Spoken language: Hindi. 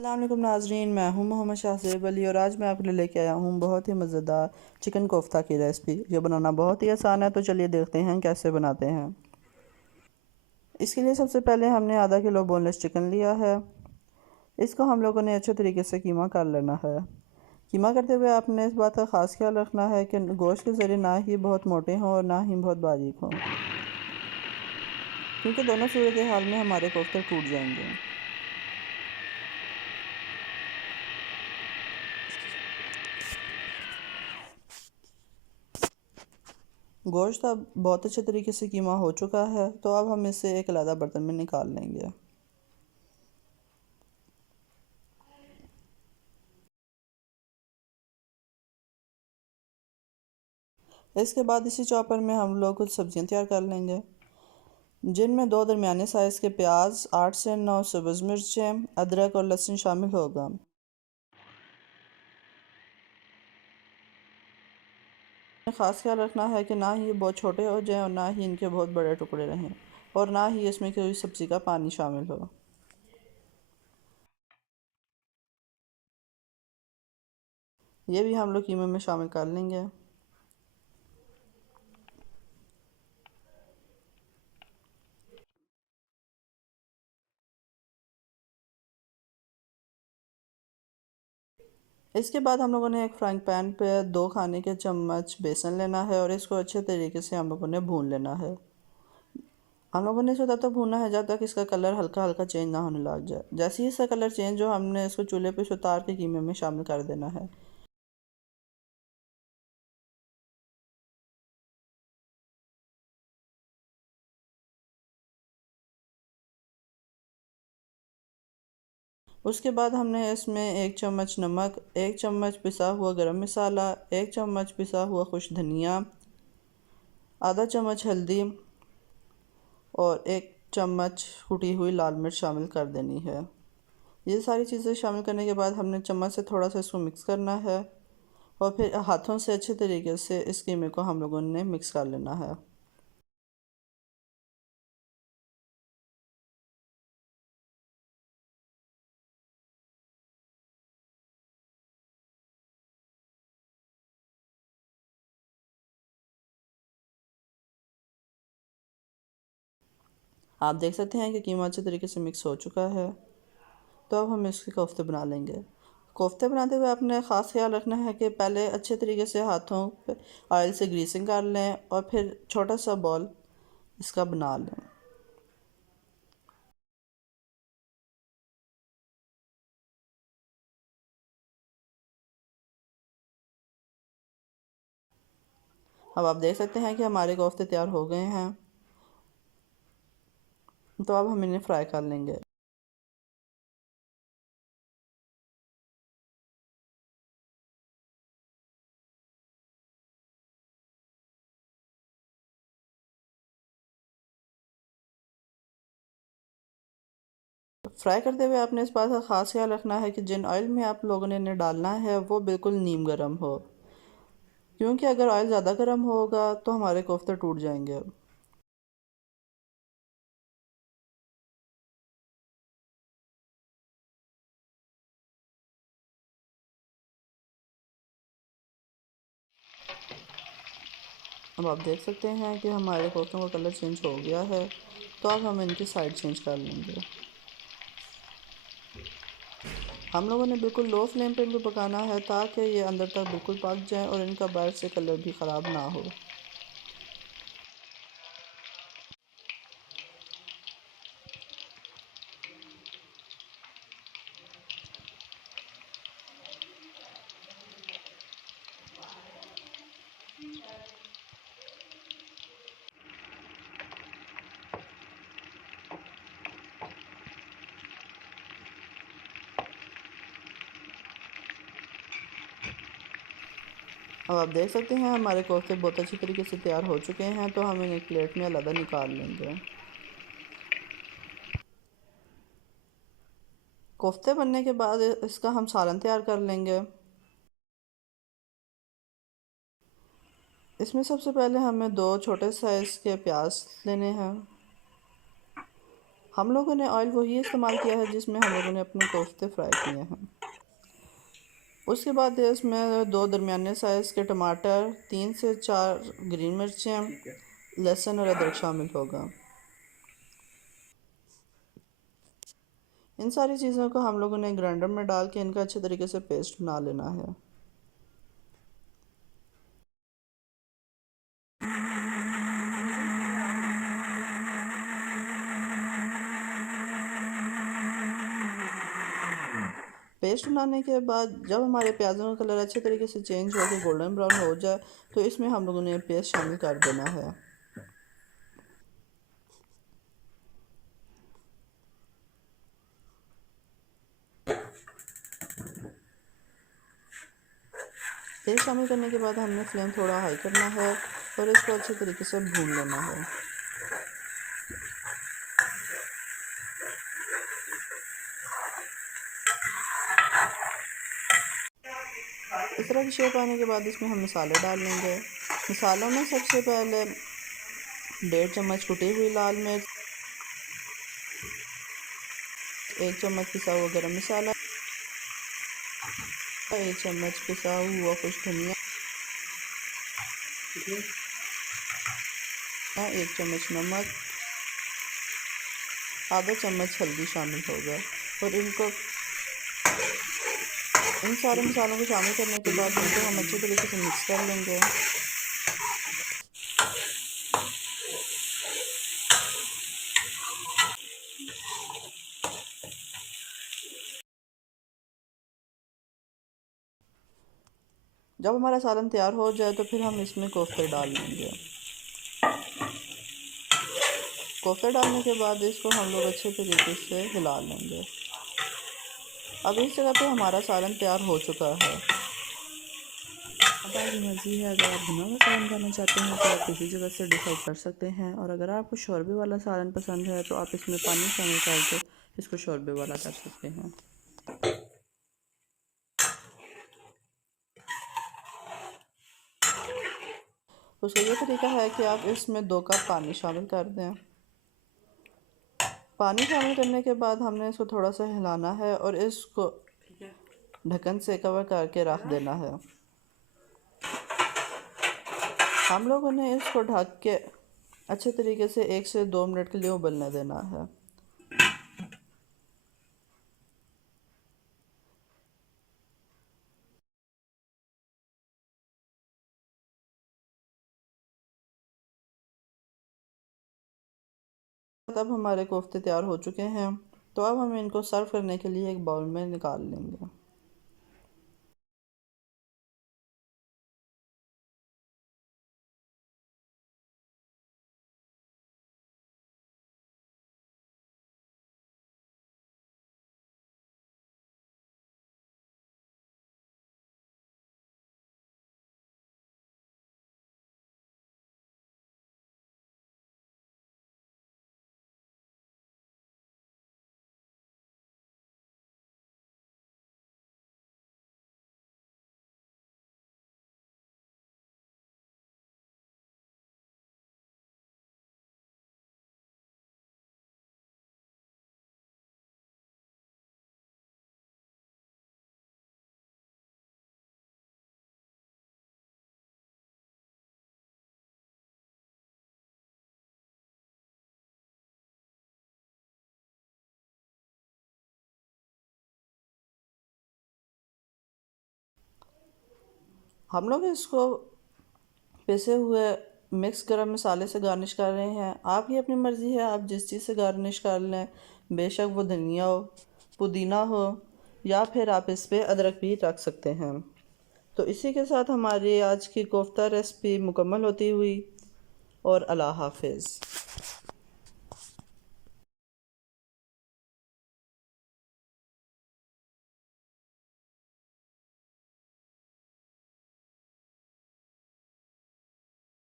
अस्सलाम नाजरीन, मैं हूं मोहम्मद शाहज़ेब अली और आज मैं आपके लिए लेके आया हूं बहुत ही मज़ेदार चिकन कोफ्ता की रेसिपी। जो बनाना बहुत ही आसान है, तो चलिए देखते हैं कैसे बनाते हैं। इसके लिए सबसे पहले हमने आधा किलो बोनलेस चिकन लिया है। इसको हम लोगों ने अच्छे तरीके से कीमा कर लेना है। कीमा करते हुए आपने इस बात का ख़ास ख्याल रखना है कि गोश्त के ज़रिए ना ही बहुत मोटे हों और ना ही बहुत बारीक हों, क्योंकि दोनों सूरत हाल में हमारे कोफ्ते टूट जाएंगे। गोश्त अब बहुत अच्छे तरीके से कीमा हो चुका है, तो अब हम इसे एक अलग बर्तन में निकाल लेंगे। इसके बाद इसी चॉपर में हम लोग कुछ सब्जियां तैयार कर लेंगे, जिनमें दो दरमियाने साइज़ के प्याज, 8 से 9 सब्ज़ मिर्चें, अदरक और लहसुन शामिल होगा। ख़ास ख्याल रखना है कि ना ही ये बहुत छोटे हो जाएं और ना ही इनके बहुत बड़े टुकड़े रहें, और ना ही इसमें कोई सब्ज़ी का पानी शामिल हो। ये भी हम लोग कीमे में शामिल कर लेंगे। इसके बाद हम लोगों ने एक फ्राइंग पैन पे 2 खाने के चम्मच बेसन लेना है और इसको अच्छे तरीके से हम लोगों ने भून लेना है। हम लोगों ने इसको तब तक भूनना है जब तक इसका कलर हल्का हल्का चेंज ना होने लग जाए। जैसे ही इसका कलर चेंज हो, हमने इसको चूल्हे पे से उतार के कीमे में शामिल कर देना है। उसके बाद हमने इसमें 1 चम्मच नमक, 1 चम्मच पिसा हुआ गरम मसाला, 1 चम्मच पिसा हुआ खुश धनिया, आधा चम्मच हल्दी और 1 चम्मच कुटी हुई लाल मिर्च शामिल कर देनी है। ये सारी चीज़ें शामिल करने के बाद हमने चम्मच से थोड़ा सा इसको मिक्स करना है और फिर हाथों से अच्छे तरीके से इस कीमे को हम लोगों ने मिक्स कर लेना है। आप देख सकते हैं कि कीमा अच्छे तरीके से मिक्स हो चुका है, तो अब हम इसके कोफ्ते बना लेंगे। कोफ्ते बनाते हुए आपने ख़ास ख्याल रखना है कि पहले अच्छे तरीके से हाथों पे ऑयल से ग्रीसिंग कर लें और फिर छोटा सा बॉल इसका बना लें। अब आप देख सकते हैं कि हमारे कोफ्ते तैयार हो गए हैं, तो अब हम इन्हें फ्राई कर लेंगे। फ्राई करते हुए आपने इस बात का ख़ास ख्याल रखना है कि जिन ऑयल में आप लोगों ने इन्हें डालना है वो बिल्कुल नीम गर्म हो, क्योंकि अगर ऑयल ज़्यादा गर्म होगा तो हमारे कोफ्ते टूट जाएंगे। अब आप देख सकते हैं कि हमारे कोफ्तों का कलर चेंज हो गया है, तो अब हम इनकी साइड चेंज कर लेंगे। हम लोगों ने बिल्कुल लो फ्लेम पे इनको पकाना है ताकि ये अंदर तक बिल्कुल पक जाए और इनका बाहर से कलर भी ख़राब ना हो। अब आप देख सकते हैं हमारे कोफ्ते बहुत अच्छी तरीके से तैयार हो चुके हैं, तो हम इन्हें एक प्लेट में अलग निकाल लेंगे। कोफ्ते बनने के बाद इसका हम सालन तैयार कर लेंगे। इसमें सबसे पहले हमें 2 छोटे साइज़ के प्याज लेने हैं। हम लोगों ने ऑयल वही इस्तेमाल किया है जिसमें हम लोगों ने अपने कोफ्ते फ्राई किए हैं। उसके बाद इसमें 2 दरमियाने साइज़ के टमाटर, 3 से 4 ग्रीन मिर्चें, लहसुन और अदरक शामिल होगा। इन सारी चीज़ों को हम लोगों ने ग्राइंडर में डाल के इनका अच्छे तरीके से पेस्ट बना लेना है। पेस्ट बनाने के बाद जब हमारे प्याज़ों का कलर अच्छे तरीके से चेंज हो के गोल्डन ब्राउन हो जाए तो इसमें हम लोगों ने पेस्ट शामिल कर देना है। पेस्ट शामिल करने के बाद हमने फ्लेम थोड़ा हाई करना है और इसको अच्छे तरीके से भून लेना है। इस तरह की शेप आने के बाद इसमें हम मसाले डाल लेंगे। मसालों में सबसे पहले 1.5 चम्मच कुटी हुई लाल मिर्च, 1 चम्मच पिसा हुआ गरम मसाला, 1 चम्मच पिसा हुआ खुश धनिया, 1 चम्मच नमक, आधा चम्मच हल्दी शामिल होगा और इन सारे मसालों को शामिल करने के बाद इनको हम अच्छे तरीके से मिक्स कर लेंगे। जब हमारा सालन तैयार हो जाए तो फिर हम इसमें कोफ्ते डाल लेंगे। कोफ्ते डालने के बाद इसको हम लोग अच्छे तरीके से हिला लेंगे। अब इस जगह पे हमारा सालन तैयार हो चुका है। अब आपकी मर्ज़ी है, अगर आप भुना हुआ सालन खाना चाहते हैं तो आप किसी जगह से डिसाइड कर सकते हैं, और अगर आपको शोरबे वाला सालन पसंद है तो आप इसमें पानी शामिल करके इसको शोरबे वाला कर सकते हैं। उसका ये तरीका है कि आप इसमें 2 कप पानी शामिल कर दें। पानी शामिल करने के बाद हमने इसको थोड़ा सा हिलाना है और इसको ढक्कन से कवर करके रख देना है। हम लोगों ने इसको ढक के अच्छे तरीके से 1 से 2 मिनट के लिए उबलने देना है। अब हमारे कोफ्ते तैयार हो चुके हैं, तो अब हम इनको सर्व करने के लिए एक बाउल में निकाल लेंगे। हम लोग इसको पिसे हुए मिक्स गरम मसाले से गार्निश कर रहे हैं। आपकी अपनी मर्ज़ी है, आप जिस चीज़ से गार्निश कर लें, बेशक वो धनिया हो, पुदीना हो, या फिर आप इस पर अदरक भी रख सकते हैं। तो इसी के साथ हमारी आज की कोफ्ता रेसिपी मुकम्मल होती हुई, और अल्लाह हाफिज़।